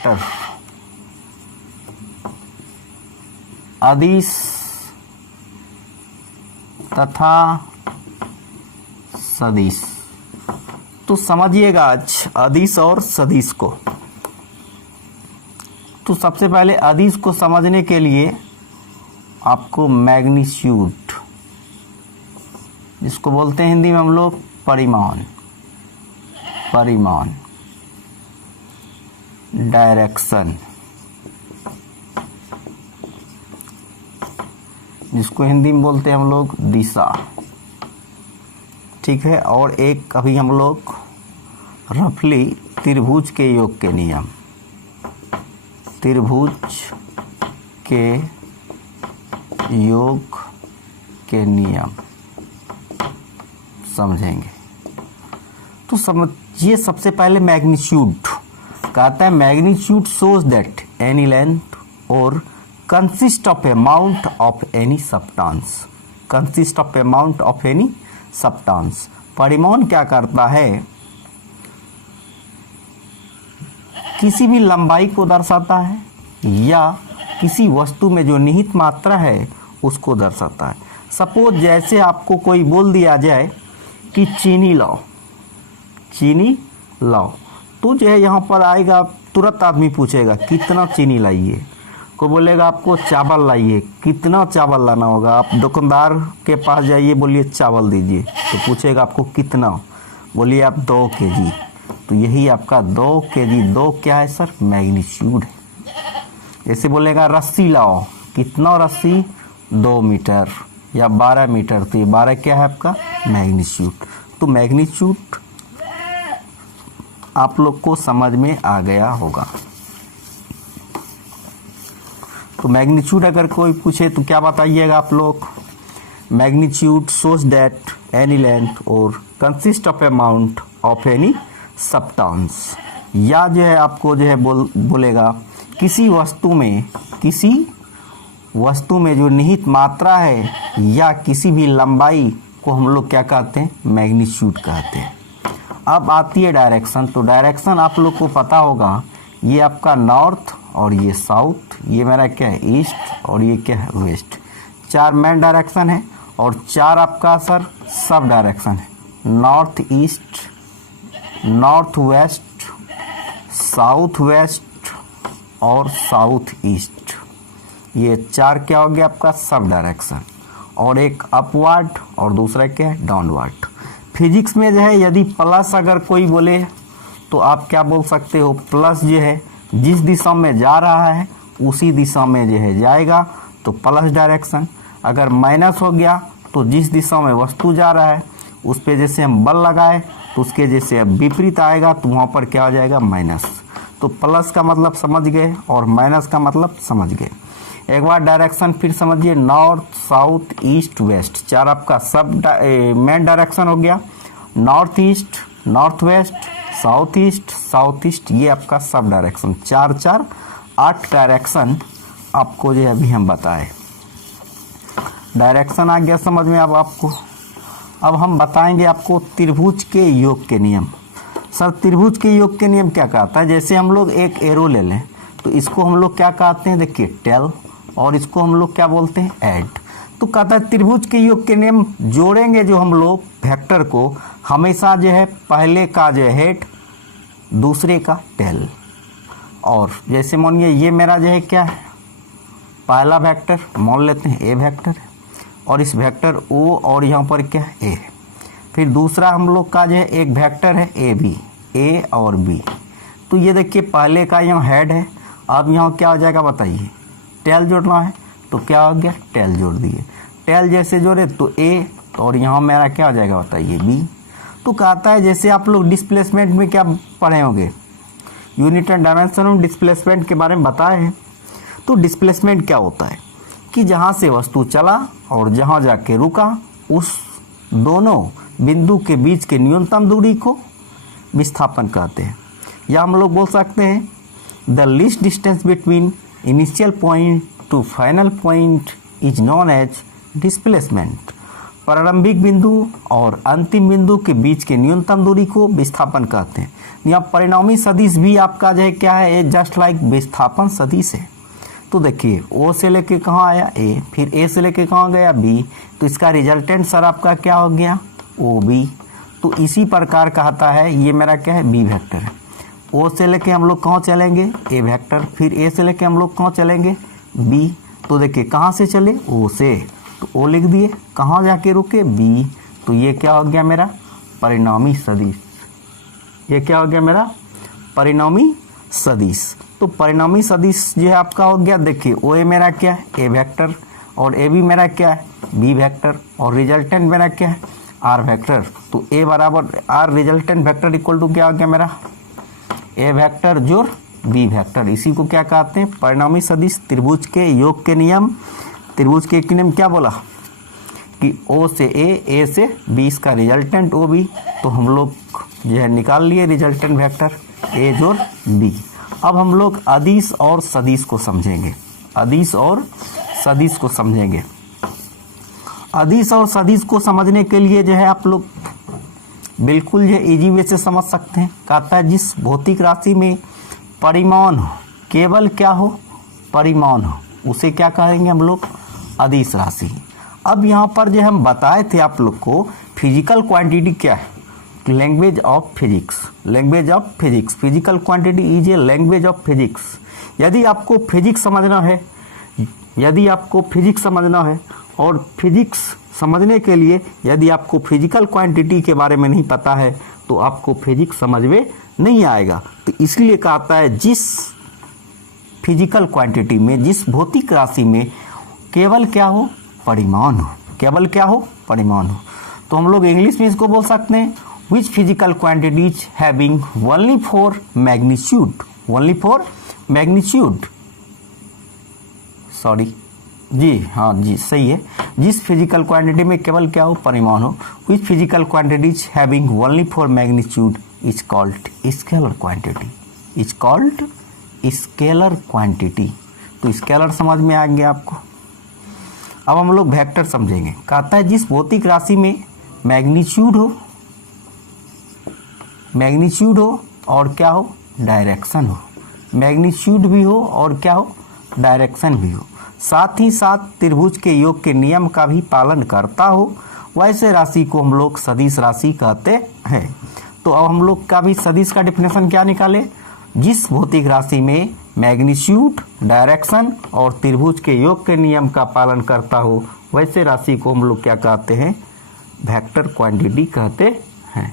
Vector अदिश तथा सदिश। तो समझिएगा आज अदिश और सदिश को। तो सबसे पहले अदिश को समझने के लिए आपको मैग्नीट्यूड, जिसको बोलते हैं हिंदी में हम लोग परिमाण, डायरेक्शन, जिसको हिंदी में बोलते हैं हम लोग दिशा, ठीक है। और एक अभी हम लोग रफली त्रिभुज के योग के नियम, त्रिभुज के योग के नियम समझेंगे। तो समझिए सबसे पहले मैग्नीट्यूड कहता है magnitude shows that any length और consist of amount of any substance, consist of amount of any substance. परिमाण क्या करता है, किसी भी लंबाई को दर्शाता है या किसी वस्तु में जो निहित मात्रा है उसको दर्शाता है। सपोज जैसे आपको कोई बोल दिया जाए कि चीनी लाओ, चीनी लाओ, तो जो है यहाँ पर आएगा, तुरंत आदमी पूछेगा कितना चीनी लाइए, को बोलेगा आपको चावल लाइए, कितना चावल लाना होगा। आप दुकानदार के पास जाइए, बोलिए चावल दीजिए, तो पूछेगा आपको कितना, बोलिए आप 2 kg। तो यही आपका 2 kg, 2 क्या है सर, मैग्नीट्यूड है। जैसे बोलेगा रस्सी लाओ, कितना रस्सी, 2 मीटर या 12 मीटर, तो ये 12 क्या है आपका मैग्नीट्यूड। तो मैग्नीट्यूड आप लोग को समझ में आ गया होगा। तो मैग्नीट्यूड अगर कोई पूछे तो क्या बताइएगा आप लोग, magnitude shows that any length और consist of amount of any substance. या जो है आपको जो है बोलेगा किसी वस्तु में जो निहित मात्रा है या किसी भी लंबाई को हम लोग क्या कहते हैं, मैग्नीट्यूड कहते हैं। अब आती है डायरेक्शन। तो डायरेक्शन आप लोग को पता होगा, ये आपका नॉर्थ और ये साउथ, ये मेरा क्या है ईस्ट और ये क्या है वेस्ट। 4 मेन डायरेक्शन है और 4 आपका सर सब डायरेक्शन है, north east, north west, south west और साउथ ईस्ट। ये 4 क्या हो गया आपका सब डायरेक्शन। और एक अपवर्ड और दूसरा क्या है डाउनवर्ड। फिजिक्स में जो है यदि प्लस अगर कोई बोले तो आप क्या बोल सकते हो, प्लस जो है जिस दिशा में जा रहा है उसी दिशा में जो है जाएगा, तो प्लस डायरेक्शन। अगर माइनस हो गया तो जिस दिशा में वस्तु जा रहा है उस पे जैसे हम बल लगाए तो उसके जैसे अब विपरीत आएगा, तो वहाँ पर क्या हो जाएगा माइनस। तो प्लस का मतलब समझ गए और माइनस का मतलब समझ गए। एक बार डायरेक्शन फिर समझिए, नॉर्थ साउथ ईस्ट वेस्ट, 4 आपका सब मेन डायरेक्शन हो गया, north east, north west, south east, ये आपका सब डायरेक्शन। 4 4 8 डायरेक्शन आपको जो है अभी हम बताए। डायरेक्शन आ गया समझ में अब आपको। अब हम बताएंगे आपको त्रिभुज के योग के नियम। सर त्रिभुज के योग के नियम क्या कहता है, जैसे हम लोग एक एरो ले लें तो इसको हम लोग क्या कहते हैं, देखिए टेल, और इसको हम लोग क्या बोलते हैं ऐड। तो कहता है त्रिभुज के योग के नियम जोड़ेंगे जो हम लोग वेक्टर को, हमेशा जो है पहले का जो है हेड, दूसरे का टेल। और जैसे मानिए ये मेरा जो है क्या है पहला वेक्टर, मान लेते हैं ए वेक्टर है, और इस वेक्टर ओ और यहाँ पर क्या है ए। फिर दूसरा हम लोग का जो है एक वेक्टर है ए बी, ए और बी। तो ये देखिए पहले का यहाँ हेड है, अब यहाँ क्या हो जाएगा बताइए, टेल जोड़ना है, तो क्या हो गया टेल जोड़ दिए। टेल जैसे जोड़े तो ए, और यहाँ मेरा क्या हो जाएगा बताइए बी। तो कहता है जैसे आप लोग डिस्प्लेसमेंट में क्या पढ़े होंगे, unit and dimension of displacement के बारे में बताए हैं। तो डिस्प्लेसमेंट क्या होता है कि जहाँ से वस्तु चला और जहाँ जाके रुका उस दोनों बिंदु के बीच के न्यूनतम दूरी को विस्थापन कहते हैं। या हम लोग बोल सकते हैं the least distance between initial point to final point is known as displacement. प्रारंभिक बिंदु और अंतिम बिंदु के बीच के न्यूनतम दूरी को विस्थापन कहते हैं। यहाँ परिणामी सदिश भी आपका जो है क्या है, जस्ट लाइक विस्थापन सदिश है। तो देखिए ओ से लेके कहाँ आया ए, फिर ए से लेके कहाँ गया बी, तो इसका रिजल्टेंट सर आपका क्या हो गया ओ बी। तो इसी प्रकार कहता है ये मेरा क्या है बी वेक्टर है। ओ से लेके हम लोग कहाँ चलेंगे ए वेक्टर, फिर ए से लेके हम लोग कहाँ चलेंगे बी। तो देखिए कहाँ से चले ओ से, तो ओ लिख दिए, कहाँ जाके रुके बी। तो ये क्या हो गया मेरा परिणामी सदिश, ये क्या हो गया मेरा परिणामी सदिश। तो परिणामी सदिश जो है आपका हो गया, देखिए ओ ए मेरा क्या है ए वेक्टर और ए बी मेरा क्या है बी वेक्टर और रिजल्टेंट मेरा क्या है आर वेक्टर। तो ए बराबर R resultant vector equal to क्या हो गया मेरा ए वेक्टर जोड़ बी वेक्टर। इसी को क्या कहते हैं परिणामी सदिश। त्रिभुज के योग के नियम, त्रिभुज के नियम क्या बोला कि ओ से ए से बी, इसका रिजल्टेंट ओ बी। तो हम लोग जो है निकाल लिए रिजल्टेंट वेक्टर ए जोड़ बी। अब हम लोग अदिश और सदिश को समझेंगे, अदिश और सदिश को समझेंगे। अदिश और सदिश को समझने के लिए जो है आप लोग बिल्कुल जो इजी वे से समझ सकते हैं। कहता है जिस भौतिक राशि में परिमाण हो, केवल क्या हो परिमाण हो, उसे क्या कहेंगे हम लोग अदिश राशि। अब यहाँ पर जो हम बताए थे आप लोग को फिजिकल क्वांटिटी क्या है, language of physics, language of physics. Physical quantity is a language of physics. यदि आपको फिजिक्स समझना है, यदि आपको फिजिक्स समझना है और फिजिक्स समझने के लिए यदि आपको फिजिकल क्वांटिटी के बारे में नहीं पता है तो आपको फिजिक्स समझ में नहीं आएगा। तो इसलिए कहता है जिस फिजिकल क्वांटिटी में, जिस भौतिक राशि में केवल क्या हो परिमाण हो, केवल क्या हो परिमाण हो। तो हम लोग इंग्लिश में इसको बोल सकते हैं which physical quantities having only for magnitude, only for magnitude, sorry जी हाँ जी सही है। जिस फिजिकल क्वांटिटी में केवल क्या हो परिमाण हो, विच physical quantities having only for magnitude is called scalar quantity, is called scalar quantity. तो स्केलर समझ में आ गया आपको। अब हम लोग वेक्टर समझेंगे। कहता है जिस भौतिक राशि में मैग्नीट्यूड हो, मैग्नीट्यूड हो और क्या हो डायरेक्शन हो, मैग्नीट्यूड भी हो और क्या हो डायरेक्शन भी हो, साथ ही साथ त्रिभुज के योग के नियम का भी पालन करता हो, वैसे राशि को हम लोग सदिश राशि कहते हैं। तो अब हम लोग का भी सदिश का डिफिनेशन क्या निकाले, जिस भौतिक राशि में मैग्नीट्यूड, डायरेक्शन और त्रिभुज के योग के नियम का पालन करता हो, वैसे राशि को हम लोग क्या कहते हैं वेक्टर क्वांटिटी कहते हैं।